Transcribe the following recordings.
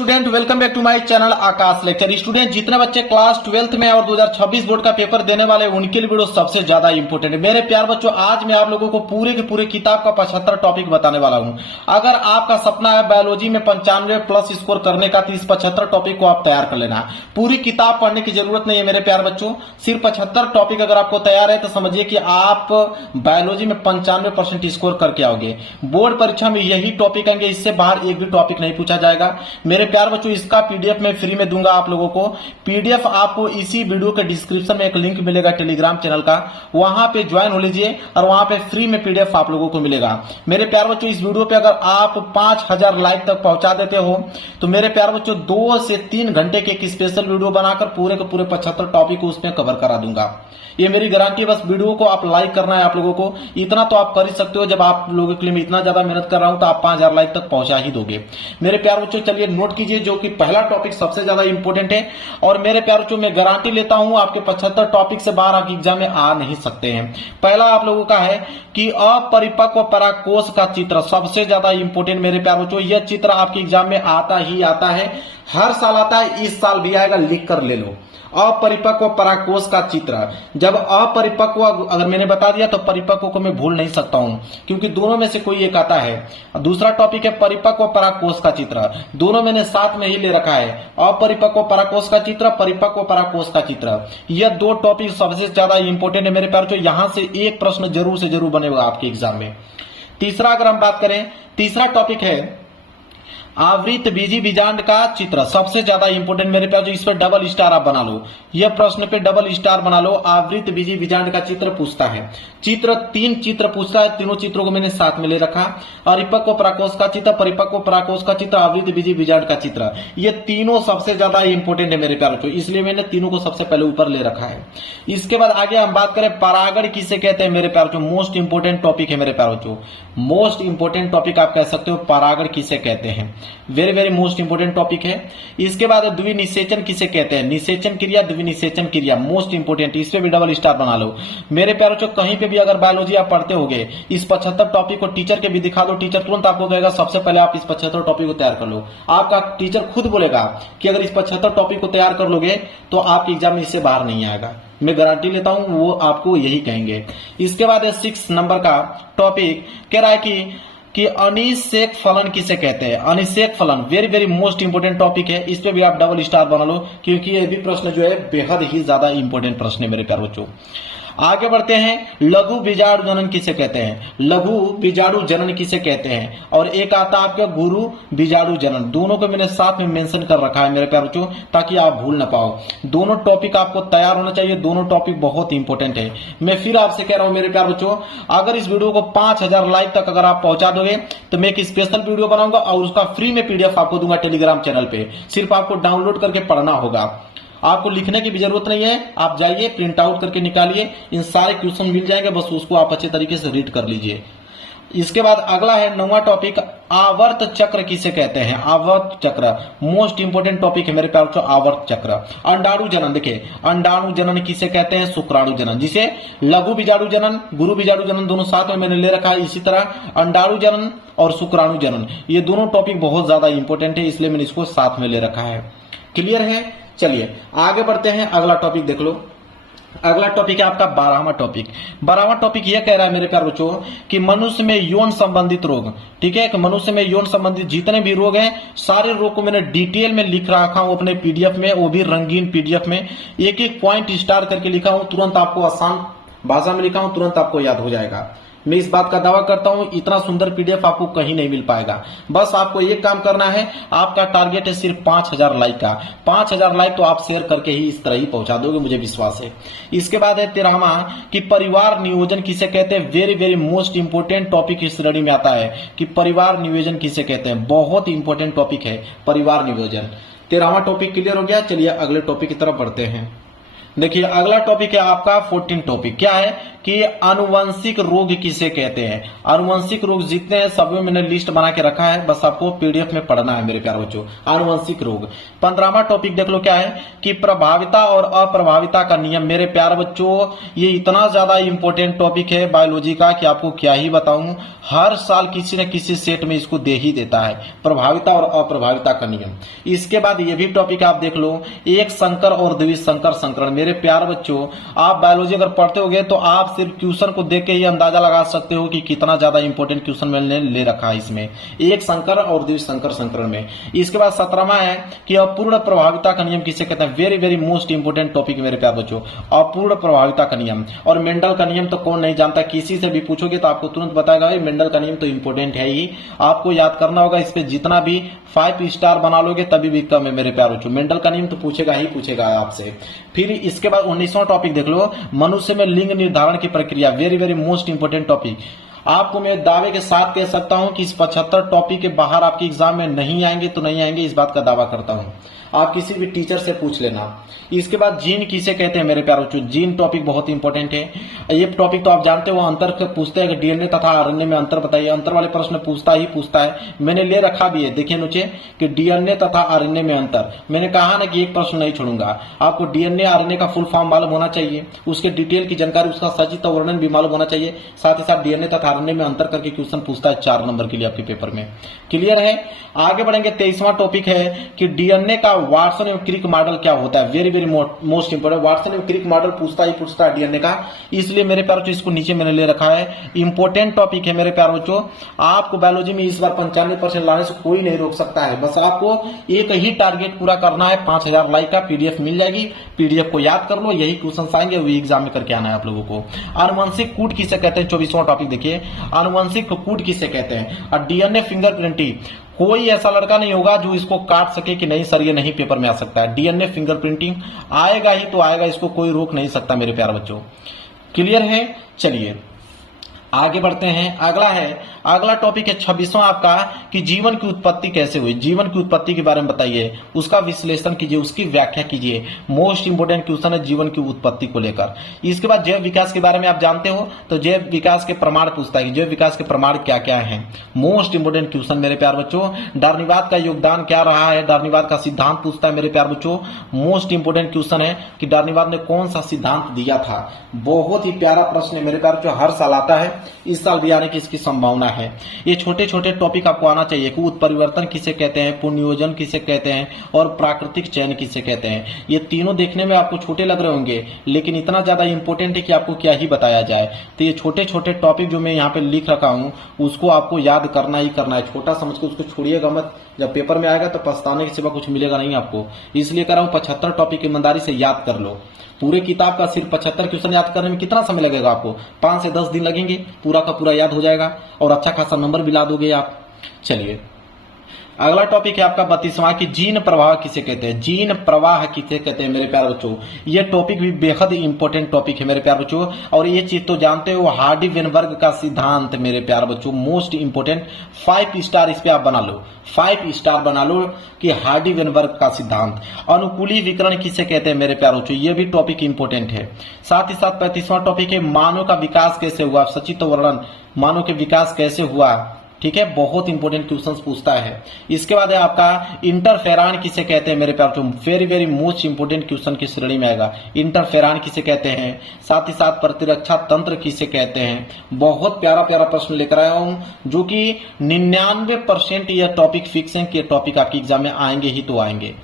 Student, welcome back to my channel Aakash lecture. Student, जितने बच्चे class 12th में और 2026 बोर्ड का पेपर देने वाले उनके लिए वीडियो सबसे ज्यादा इंपॉर्टेंट है। मेरे प्यार बच्चों, आज मैं आप लोगों को पूरे के पूरे किताब का 75 टॉपिक बताने वाला हूं। अगर आपका सपना है बायोलॉजी में 95 प्लस स्कोर करने का, तो इस 75 टॉपिक को आप तैयार कर लेना। पूरी किताब पढ़ने की जरूरत नहीं है मेरे प्यार बच्चों, सिर्फ 75 टॉपिक अगर आपको तैयार है तो समझिए कि आप बायोलॉजी में 95% स्कोर करके आओगे। बोर्ड परीक्षा में यही टॉपिक आएंगे, इससे बाहर एक भी टॉपिक नहीं पूछा जाएगा मेरे प्यार बच्चों। इसका पीडीएफ मैं फ्री में दूंगा आप लोगों को। पीडीएफ आपको इसी वीडियो के डिस्क्रिप्शन में एक लिंक मिलेगा टेलीग्राम चैनल का, वहां पे ज्वाइन हो लीजिए और वहां पे फ्री में पीडीएफ आप लोगों को मिलेगा। मेरे प्यार बच्चों, इस वीडियो पे अगर आप 5000 लाइक तक पहुंचा देते हो तो मेरे प्यार बच्चों 2 से 3 घंटे के एक स्पेशल वीडियो बनाकर पूरे के पूरे 75 टॉपिक को उसमें कवर करा दूंगा। ये मेरी गारंटी है। बस वीडियो को आप लाइक करना है आप लोगों को, इतना तो आप कर ही सकते हो। जब आप लोगों के लिए मैं इतना ज्यादा मेहनत कर रहा हूं तो आप 5000 लाइक तक पहुंचा ही दोगे मेरे प्यार बच्चों। चलिए नोट कीजिए, जो कि पहला टॉपिक सबसे ज्यादा इंपॉर्टेंट है और मेरे प्यार बच्चों मैं गारंटी लेता हूं आपके 75 टॉपिक से बाहर आपके एग्जाम में आ नहीं सकते हैं। पहला आप लोगों का है कि अपरिपक्व परागकोश का चित्र, सबसे ज्यादा इंपॉर्टेंट मेरे प्यार बच्चों। यह चित्र आपके एग्जाम में आता ही आता है, हर साल आता है, इस साल भी आएगा, लिख कर ले लो। अपरिपक्व परागकोश का चित्र, जब अपरिपक्व अगर मैंने बता दिया तो परिपक्व को मैं भूल नहीं सकता हूं, क्योंकि दोनों में से कोई एक आता है। दूसरा टॉपिक है परिपक्व परागकोश का चित्र, दोनों मैंने साथ में ही ले रखा है। अपरिपक्व परागकोश का चित्र, परिपक्व परागकोश का चित्र, यह दो टॉपिक सबसे ज्यादा इंपॉर्टेंट है मेरे प्यार बच्चों। यहां से एक प्रश्न जरूर से जरूर बनेगा आपके एग्जाम में। तीसरा अगर हम बात करें, तीसरा टॉपिक है आवृत बीजी बीजांड का चित्र, सबसे ज्यादा इंपोर्टेंट मेरे पास। जो इस पर डबल स्टार आप बना लो, यह प्रश्न पे डबल स्टार बना लो। आवृत बीजी बीजांड का चित्र पूछता है। चित्र 3 चित्र पूछता है, तीनों चित्रों को मैंने साथ में ले रखा। परिपक्व परागकोश का चित्र, परिपक्व परागकोश का चित्र, आवृत बीजी बीजांड का चित्र, ये तीनों सबसे ज्यादा इंपोर्टेंट है मेरे प्यार बच्चों, इसलिए मैंने तीनों को सबसे पहले ऊपर ले रखा है। इसके बाद आगे हम बात करें परागण किसे कहते हैं मेरे प्यार बच्चों। मोस्ट इंपोर्टेंट टॉपिक है मेरे प्यार बच्चों, मोस्ट इंपोर्टेंट टॉपिक आप कह सकते हो, परागण किसे कहते हैं, very very most important topic है। इसके बाद द्विनिषेचन किसे कहते हैं, निषेचन क्रिया, द्विनिषेचन क्रिया, मोस्ट इंपोर्टेंट, इस पे भी डबल स्टार बना लो मेरे प्यारों बच्चों। कहीं पे भी अगर बायोलॉजी आप पढ़ते होगे, इस 75 टॉपिक को टीचर के भी दिखा दो, टीचर तुरंत आपको कहेगा सबसे पहले आप इस 75 टॉपिक को तैयार कर लो। आपका टीचर खुद बोलेगा कि अगर इस 75 टॉपिक को तैयार कर लोगे तो आपके एग्जाम में इससे बाहर नहीं आएगा, मैं गारंटी लेता हूं, वो आपको यही कहेंगे। इसके बाद 6 नंबर का टॉपिक कह रहा है कि अनिषेक फलन किसे कहते हैं। अनिषेक फलन very very most important topic है, इस पे भी आप डबल स्टार बना लो, क्योंकि ये भी प्रश्न जो है बेहद ही ज्यादा इंपोर्टेंट प्रश्न है मेरे प्यारे बच्चों। आगे बढ़ते हैं, लघु बीजाणु जनन किसे कहते हैं, लघु बीजाणु जनन किसे कहते हैं, और एक आता है आपका गुरु बीजाणु जनन। दोनों को मैंने साथ में मेंशन कर रखा है मेरे प्यारे बच्चों, ताकि आप भूल ना पाओ। दोनों टॉपिक आपको तैयार होना चाहिए, दोनों टॉपिक बहुत इंपॉर्टेंट है। मैं फिर आपसे कह रहा हूं मेरे प्यारे बच्चों, अगर इस वीडियो को 5000 लाइक तक अगर आप पहुंचा दोगे तो मैं एक स्पेशल वीडियो बनाऊंगा और उसका फ्री में पीडीएफ आपको दूंगा टेलीग्राम चैनल पे। सिर्फ आपको डाउनलोड करके पढ़ना होगा, आपको लिखने की भी जरूरत नहीं है। आप जाइए प्रिंट आउट करके निकालिए, इन सारे क्वेश्चन मिल जाएंगे, बस उसको आप अच्छे तरीके से रीड कर लीजिए। इसके बाद अगला है 9वां टॉपिक, आवर्त चक्र किसे कहते हैं। आवर्त चक्र मोस्ट इंपोर्टेंट टॉपिक है मेरे प्यारे बच्चों, आवर्त चक्र। अंडाणु जनन, देखिए अंडाणु जनन किसे कहते हैं, शुक्राणु जनन, जिसे लघु बीजाणु जनन, गुरु बीजाणु जनन दोनों साथ में मैंने ले रखा है। इसी तरह अंडाणु जनन और शुक्राणु जनन, ये दोनों टॉपिक बहुत ज्यादा इंपॉर्टेंट है, इसलिए मैंने इसको साथ में ले रखा है। क्लियर है। चलिए आगे बढ़ते हैं, अगला टॉपिक देख लो। अगला टॉपिक है आपका 12वां टॉपिक। 12वां टॉपिक यह कह रहा है मेरे प्यारे बच्चों कि मनुष्य में यौन संबंधित रोग, ठीक है, कि मनुष्य में यौन संबंधित जितने भी रोग हैं, सारे रोग को मैंने डिटेल में लिख रखा हूं अपने पीडीएफ में, वो भी रंगीन पीडीएफ में। एक एक पॉइंट स्टार करके लिखा हूं, तुरंत आपको आसान भाषा में लिखा हूं, तुरंत आपको याद हो जाएगा। मैं इस बात का दावा करता हूं, इतना सुंदर पीडीएफ आपको कहीं नहीं मिल पाएगा। बस आपको एक काम करना है, आपका टारगेट है सिर्फ 5000 लाइक का। 5000 लाइक तो आप शेयर करके ही इस तरह ही पहुंचा दोगे, मुझे विश्वास है। इसके बाद है 13वां कि परिवार नियोजन किसे कहते हैं। Very very most important topic इस श्रेणी में आता है कि परिवार नियोजन किसे कहते हैं, बहुत इंपोर्टेंट टॉपिक है परिवार नियोजन। 13वां टॉपिक क्लियर हो गया। चलिए अगले टॉपिक की तरफ बढ़ते हैं। देखिए अगला टॉपिक है आपका 14 टॉपिक क्या है कि आनुवंशिक रोग किसे कहते हैं। आनुवंशिक रोग जितने हैं सब में मैंने लिस्ट बना के रखा है, बस आपको पीडीएफ में पढ़ना है मेरे प्यारे बच्चों। आनुवंशिक रोग 15वां टॉपिक देख लो क्या है कि प्रभाविता और अप्रभाविता का नियम। मेरे प्यारे बच्चों ये इतना ज्यादा इंपॉर्टेंट टॉपिक है बायोलॉजी का कि आपको क्या ही बताऊं, हर साल किसी न किसी सेट में इसको दे ही देता है, प्रभाविता और अप्रभाविता का नियम। इसके बाद ये भी टॉपिक आप देख लो, एक संकर और द्विसंकर संकरण। मेरे प्यारे बच्चों आप बायोलॉजी अगर पढ़ते होगे तो आप सिर्फ क्वेश्चन को देख के ही अंदाजा लगा सकते हो कि कितना ज्यादा इंपॉर्टेंट क्वेश्चन मैंने ले रखा है इसमें, एक संकर और द्विसंकर संकरण में। इसके बाद 17वां है कि अपूर्ण प्रभाविता का नियम किसे कहते हैं। Very very most important topic मेरे प्यारे बच्चों, अपूर्ण प्रभाविता का नियम। और मेंडल का नियम तो कौन नहीं जानता, किसी से भी पूछोगे तो आपको तुरंत बताएगा मेंडल का नियम तो इंपॉर्टेंट है ही, आपको याद करना होगा। इस पे जितना भी 5 स्टार बना लोगे तभी भी कम है मेरे प्यारे बच्चों। मेंडल का नियम तो पूछेगा ही पूछेगा आपसे। फिर इसके बाद 19वां टॉपिक देख लो, मनुष्य में लिंग निर्धारण की प्रक्रिया। Very very most important topic. आपको मैं दावे के साथ कह सकता हूं कि इस 75 टॉपिक के बाहर आपके एग्जाम में नहीं आएंगे तो नहीं आएंगे, इस बात का दावा करता हूं। आप किसी भी टीचर से पूछ लेना। इसके बाद जीन किसे कहते हैं मेरे प्यारे बच्चों। जीन टॉपिक बहुत इंपॉर्टेंट है। ये टॉपिक तो आप जानते हो, अंतर पूछते हैं कि डीएनए तथा आरएनए में अंतर बताइए। अंतर वाले प्रश्न पूछता है। मैंने ले रखा भी है, देखिए नीचे कि डीएनए तथा आरएनए में अंतर। मैंने कहा ना कि एक प्रश्न नहीं छोड़ूंगा, आपको डीएनए आरएनए का फुल फॉर्म मालूम होना चाहिए, उसके डिटेल की जानकारी, उसका सचित्र वर्णन भी मालूम होना चाहिए। साथ ही साथ डीएनए तथा आरएनए में अंतर करके क्वेश्चन पूछता है 4 नंबर के लिए आपके पेपर में। क्लियर है। आगे बढ़ेंगे। 23वां टॉपिक है कि डीएनए का वाटसन एवं क्रिक मॉडल क्या होता है। Very very most important. Watson एवं क्रिक मॉडल पूछता है डीएनए का, इसलिए मेरे प्यारे बच्चों इसको नीचे मैंने ले रखा है। इंपॉर्टेंट टॉपिक है मेरे प्यारे बच्चों। आपको बायोलॉजी में इस बार 95% लाने से कोई नहीं रोक सकता है। बस आपको एक ही टारगेट पूरा करना है, 5000 लाइक का पीडीएफ मिल जाएगी। पीडीएफ को याद कर लो, यही क्वेश्चन आएंगे, वही एग्जाम में करके आना है आप लोगों को। आनुवंशिक कूट किसे कहते हैं। 24वां टॉपिक देखिए, आनुवंशिक कूट किसे कहते हैं। और डीएनए फिंगरप्रिंटिंग, कोई ऐसा लड़का नहीं होगा जो इसको काट सके कि नहीं सर ये नहीं पेपर में आ सकता है। डीएनए फिंगरप्रिंटिंग आएगा ही तो आएगा, इसको कोई रोक नहीं सकता मेरे प्यारे बच्चों। क्लियर है। चलिए आगे बढ़ते हैं। अगला टॉपिक है 26वां आपका कि जीवन की उत्पत्ति कैसे हुई। जीवन की उत्पत्ति के बारे में बताइए, उसका विश्लेषण कीजिए, उसकी व्याख्या कीजिए। मोस्ट इंपोर्टेंट क्वेश्चन है जीवन की उत्पत्ति को लेकर। इसके बाद जैव विकास के बारे में आप जानते हो तो जैव विकास के प्रमाण पूछता है, जैव विकास के प्रमाण क्या क्या है। मोस्ट इंपोर्टेंट क्वेश्चन मेरे प्यारे बच्चों। डार्विनवाद का योगदान क्या रहा है, डार्विनवाद का सिद्धांत पूछता है मेरे प्यारे बच्चों। मोस्ट इंपोर्टेंट क्वेश्चन है कि डार्विनवाद ने कौन सा सिद्धांत दिया था। बहुत ही प्यारा प्रश्न है मेरे प्यारे बच्चों, हर साल आता है, इस साल भी आने की इसकी संभावना है। ये छोटे छोटे टॉपिक आपको आना चाहिए कि उत्परिवर्तन किसे कहते हैं, पुनर्योजन किसे कहते हैं और प्राकृतिक चयन किसे कहते हैं। ये तीनों देखने में आपको छोटे लग रहे होंगे, लेकिन इतना ज्यादा इंपॉर्टेंट है कि आपको क्या ही बताया जाए। तो ये छोटे छोटे टॉपिक जो मैं यहाँ पे लिख रखा हूँ उसको आपको याद करना ही करना है। छोटा समझ के उसको छोड़िएगा मत, जब पेपर में आएगा तो पछताने के सिवा कुछ मिलेगा नहीं आपको। इसलिए कह रहा हूँ 75 टॉपिक ईमानदारी से याद कर लो। पूरे किताब का सिर्फ 75 क्वेश्चन याद करने में कितना समय लगेगा आपको, 5 से 10 दिन लगेंगे, पूरा का पूरा याद हो जाएगा और अच्छा खासा नंबर भी ला दोगे आप। चलिए अगला टॉपिक है आपका 32वां कि जीन प्रवाह किसे कहते हैं। जीन प्रवाह किसे कहते हैं मेरे प्यारे बच्चों। ये टॉपिक भी बेहद इंपॉर्टेंट टॉपिक है मेरे प्यारे बच्चों। और ये चीज तो जानते हो, हार्डी वेनबर्ग का सिद्धांत मेरे प्यारे बच्चों मोस्ट इंपोर्टेंट। 5 स्टार इस पे आप बना लो, 5 स्टार बना लो कि हार्डी वेनबर्ग का सिद्धांत। अनुकूली विकर्ण किसे कहते हैं मेरे प्यारे बच्चों, ये भी टॉपिक इंपॉर्टेंट है। साथ ही साथ 35वां टॉपिक है मानव का विकास कैसे हुआ, सचित्र वर्णन, मानव के विकास कैसे हुआ। ठीक है, बहुत इंपॉर्टेंट क्वेश्चंस पूछता है। इसके बाद है आपका इंटरफेरान किसे कहते हैं मेरे प्यारे बच्चों। Very very most important question की श्रेणी में आएगा। इंटरफेरान किसे कहते हैं, साथ ही साथ प्रतिरक्षा तंत्र किसे कहते हैं। बहुत प्यारा प्यारा प्रश्न लेकर आया हूं जो कि 99% यह टॉपिक फिक्स है कि ये टॉपिक आपके एग्जाम में आएंगे ही तो आएंगे।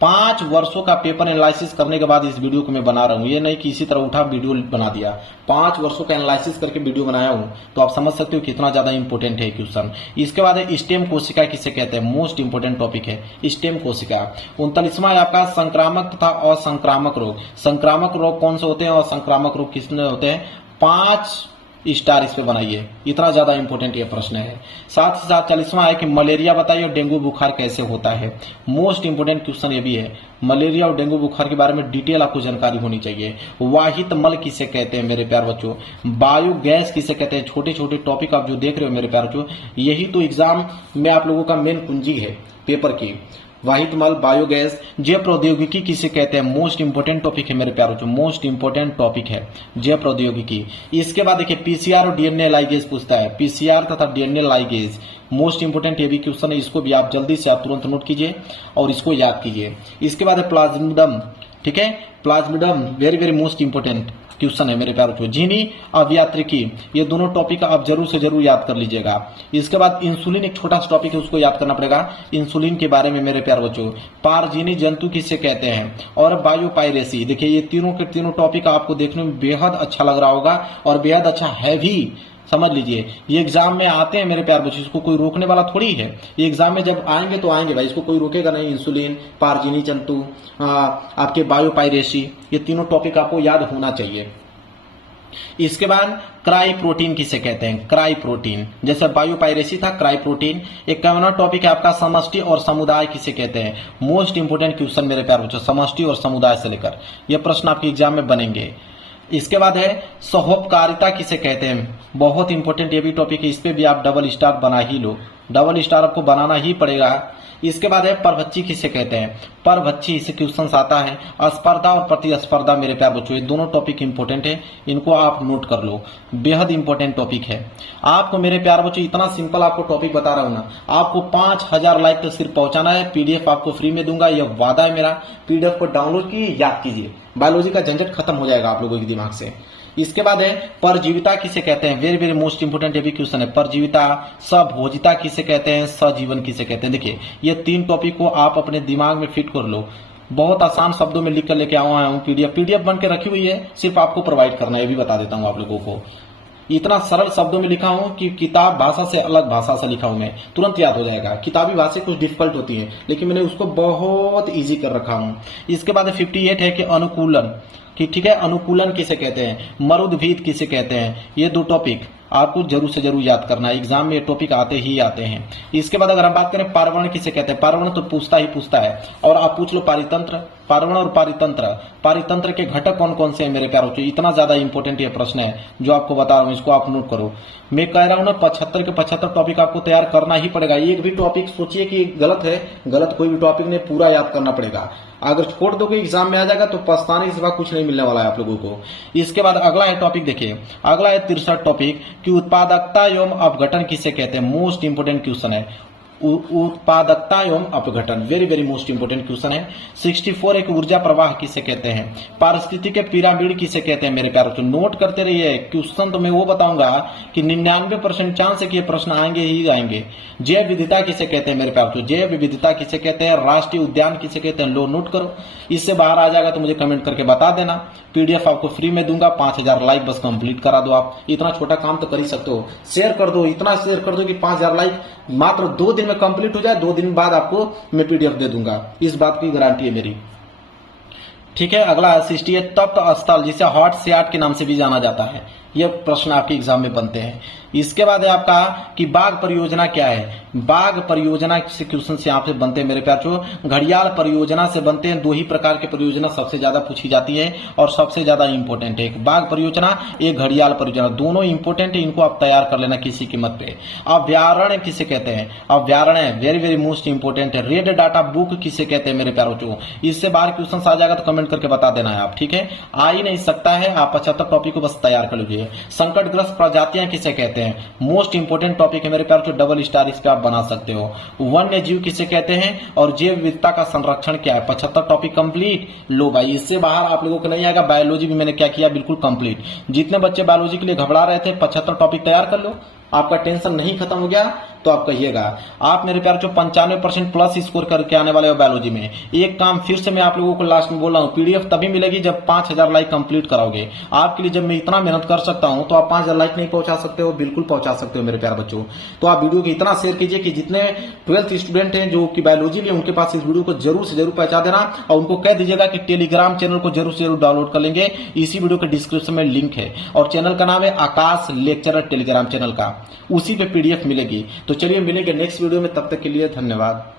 5 वर्षों का पेपर एनालिसिस करने के बाद इस वीडियो को मैं बना रहा हूं, ये नहीं कि इसी तरह उठा वीडियो बना दिया। 5 वर्षों का एनालिसिस करके वीडियो बनाया हूं, तो आप समझ सकते हो कितना ज्यादा इंपॉर्टेंट है क्वेश्चन। इसके बाद है स्टेम कोशिका किसे कहते हैं, मोस्ट इंपोर्टेंट टॉपिक है स्टेम कोशिका। 39वां आपका संक्रामक तथा असंक्रामक रोग। संक्रामक रोग कौन से होते हैं और संक्रामक रोग किसने होते हैं, 5 स्टार इस पे बनाइए, इतना ज्यादा इंपॉर्टेंट ये प्रश्न है। साथ ही साथ 40वां है कि मलेरिया बताइए और डेंगू बुखार कैसे होता है। मोस्ट इंपोर्टेंट क्वेश्चन ये भी है, मलेरिया और डेंगू बुखार के बारे में डिटेल आपको जानकारी होनी चाहिए। वाहित मल किसे कहते हैं मेरे प्यारे बच्चों, बायोगैस किसे कहते हैं। छोटे छोटे टॉपिक आप जो देख रहे हो मेरे प्यारे बच्चों, यही तो एग्जाम में आप लोगों का मेन कुंजी है पेपर की। वाहित मल, बायोगैस, जैव प्रौद्योगिकी किसे कहते हैं, मोस्ट इंपोर्टेंट टॉपिक है मेरे प्यारों बच्चों, मोस्ट इंपोर्टेंट टॉपिक है जैव प्रौद्योगिकी। इसके बाद देखिए पीसीआर और डीएनए लाइगेज पूछता है, पीसीआर तथा डीएनए लाइगेज मोस्ट इंपोर्टेंट ये भी क्वेश्चन है, इसको भी आप जल्दी से आप तुरंत नोट कीजिए और इसको याद कीजिए। इसके बाद है प्लाज्मिडम, ठीक है, प्लाज्मिडम very very most important question है मेरे प्यारों बच्चों। जीनी अभियांत्रिकी, ये दोनों टॉपिक आप जरूर से जरूर याद कर लीजिएगा। इसके बाद इंसुलिन एक छोटा सा टॉपिक है, उसको याद करना पड़ेगा इंसुलिन के बारे में मेरे प्यारे बच्चों। पारजीनी जंतु किसे कहते हैं और बायोपायरेसी, देखिए ये तीनों के तीनों टॉपिक आपको देखने में बेहद अच्छा लग रहा होगा और बेहद अच्छा है भी, समझ लीजिए। ये एग्जाम में आते हैं मेरे प्यार बच्चों, इसको कोई रोकने वाला थोड़ी है। ये एग्जाम में जब आएंगे तो आएंगे भाई, इसको कोई रोकेगा नहीं। इंसुलिन, पारजीनी जंतु, आपके बायोपायरेसी, ये तीनों टॉपिक आपको याद होना चाहिए। इसके बाद क्राई प्रोटीन किसे कहते हैं, क्राई प्रोटीन, जैसे बायोपायरेसी था, क्राई प्रोटीन। एक कॉमन टॉपिक है आपका समष्टि और समुदाय किसे कहते हैं, मोस्ट इंपोर्टेंट क्वेश्चन मेरे प्यार बच्चों, समष्टि और समुदाय से लेकर यह प्रश्न आपके एग्जाम में बनेंगे। इसके बाद है सहोपकारिता किसे कहते हैं, बहुत इंपॉर्टेंट ये भी टॉपिक है, इस पे भी आप डबल स्टार बना ही लो, डबल स्टार आपको बनाना ही पड़ेगा। इसके बाद है परभक्षी किसे कहते हैं, परभक्षी से क्वेश्चन आता है। स्पर्धा और प्रतिस्पर्धा मेरे प्यार बच्चों, ये दोनों टॉपिक इंपॉर्टेंट है, इनको आप नोट कर लो, बेहद इंपॉर्टेंट टॉपिक है। आपको मेरे प्यार बच्चों इतना सिंपल आपको टॉपिक बता रहा हूं ना, आपको 5000 लाइक तक सिर्फ पहुंचाना है। पीडीएफ आपको फ्री में दूंगा, यह वादा है मेरा। पीडीएफ को डाउनलोड कीजिए, याद कीजिए, बायोलॉजी का झंझट खत्म हो जाएगा आप लोगों के दिमाग से। इसके बाद है परजीविता किसे कहते हैं, वेरी वेरी मोस्ट इंपोर्टेंट ये भी क्वेश्चन है, परजीविता। सभोजिता किसे कहते हैं, सजीवन किसे कहते हैं। देखिए ये तीन टॉपिक को आप अपने दिमाग में फिट कर लो, बहुत आसान शब्दों में लिख कर लेके आया हूं। पीडीएफ बन के रखी हुई है, सिर्फ आपको प्रोवाइड करना है, ये भी बता देता हूं आप लोगों को। इतना सरल शब्दों में लिखा हूं कि किताब भाषा से अलग भाषा से लिखा हूं मैं, तुरंत याद हो जाएगा। किताबी भाषा कुछ डिफिकल्ट होती है, लेकिन मैंने उसको बहुत इजी कर रखा हूं। इसके बाद 58 है कि अनुकूलन, कि ठीक है, अनुकूलन किसे कहते हैं, मरुद्भीद किसे कहते हैं। ये दो टॉपिक आपको जरूर से जरूर याद करना है, एग्जाम में ये टॉपिक आते ही आते हैं। इसके बाद अगर हम बात करें पारवर्ण किसे कहते हैं, पारवर्ण तो पूछता है, और आप पूछ लो पारितंत्र, पारवर्ण और पारितंत्र, पारितंत्र के घटक कौन कौन से हैं मेरे प्यारों, इतना ज्यादा इंपॉर्टेंट ये प्रश्न है जो आपको बता रहा हूं, इसको आप नोट करो। मैं कह रहा हूं ना 75 के 75 टॉपिक आपको तैयार करना ही पड़ेगा। एक भी टॉपिक सोचिए कि गलत है, गलत कोई भी टॉपिक नहीं, पूरा याद करना पड़ेगा। अगर छोड़ दोगे एग्जाम में आ जाएगा तो पछताने के सिवा कुछ नहीं मिलने वाला है आप लोगों को। इसके बाद अगला है टॉपिक, देखिए अगला है 63 टॉपिक कि उत्पादकता एवं अपघटन किसे कहते हैं, मोस्ट इंपोर्टेंट क्वेश्चन है। उत्पादकता एवं अपघटन very very most important question है। 64 एक ऊर्जा प्रवाह किसे कहते हैं, पारिस्थितिक पिरामिड किसे कहते हैं मेरे प्यारों, तो नोट करते रहिए। क्वेश्चन तो मैं वो बताऊंगा कि 99% चांस है कि ये प्रश्न आएंगे ही आएंगे। जैव विविधता किसे कहते हैं मेरे प्यारों, जैव विविधता किसे कहते हैं, राष्ट्रीय उद्यान किसे कहते हैं, लो नोट करो। इससे बाहर आ जाएगा तो मुझे कमेंट करके बता देना। पीडीएफ आपको फ्री में दूंगा, 5000 लाइक बस कंप्लीट करा दो। आप इतना छोटा काम तो कर ही सकते हो, शेयर कर दो, इतना शेयर कर दो कि 5000 लाइक मात्र 2 दिन में कंप्लीट हो जाए। 2 दिन बाद आपको मैं पीडीएफ दे दूंगा, इस बात की गारंटी है मेरी। ठीक है, अगला 68 तप्त स्थल जिसे हॉट स्याट के नाम से भी जाना जाता है, यह प्रश्न आपके एग्जाम में बनते हैं। इसके बाद है आपका कि बाघ परियोजना क्या है, बाघ परियोजना से क्वेश्चन से आपसे बनते हैं मेरे प्यारों। घड़ियाल परियोजना से बनते हैं, 2 ही प्रकार के परियोजना सबसे ज्यादा पूछी जाती है और सबसे ज्यादा इंपॉर्टेंट है, एक बाघ परियोजना, एक घड़ियाल परियोजना, दोनों इंपॉर्टेंट है, इनको आप तैयार कर लेना किसी कीमत पे। अभ्यारण्य किसे कहते हैं, अभ्यारण्य वेरी वेरी मोस्ट इंपॉर्टेंट है। रेड डाटा बुक किसे कहते हैं मेरे प्यारों, इससे बाहर क्वेश्चन आ जाएगा तो कमेंट करके बता देना है आप, ठीक है, आ ही नहीं सकता है, आप 75 टॉपिक को बस तैयार कर लीजिए। संकटग्रस्त प्रजातियां किसे कहते हैं, मोस्ट इंपोर्टेंट टॉपिक है मेरे प्यार, डबल स्टार इस पे आप बना सकते हो। वन्य जीव किसे कहते हैं और जैव विविधता का संरक्षण क्या है। 75 टॉपिक कंप्लीट। लो भाई, इससे बाहर आप लोगों को नहीं आएगा। बायोलॉजी भी मैंने क्या किया, बिल्कुल कंप्लीट। जितने बच्चे बायोलॉजी के लिए घबरा रहे थे, 75 टॉपिक तैयार कर लो। आपका टेंशन नहीं खत्म हो गया तो आप कहिएगा। आप मेरे प्यार जो 95% प्लस स्कोर करके आने वाले हो बायोलॉजी में। एक काम फिर से मैं आप लोगों को लास्ट में बोल रहा हूँ, पीडीएफ तभी मिलेगी जब 5000 लाइक कंप्लीट कराओगे। आपके लिए जब मैं इतना मेहनत कर सकता हूं तो आप 5000 लाइक नहीं पहुंचा सकते हो, बिल्कुल पहुंचा सकते हो मेरे प्यार बच्चों। तो आप वीडियो को इतना शेयर कीजिए कि जितने 12th स्टूडेंट हैं जो कि बायोलॉजी लिए, उनके पास इस वीडियो को जरूर से जरूर पहुंचा देना और उनको कह दीजिएगा कि टेलीग्राम चैनल को जरूर से जरूर डाउनलोड कर लेंगे। इसी वीडियो के डिस्क्रिप्शन में लिंक है और चैनल का नाम है आकाश लेक्चरर टेलीग्राम चैनल का, उसी पे पीडीएफ मिलेगी। तो चलिए मिलेंगे नेक्स्ट वीडियो में, तब तक के लिए धन्यवाद।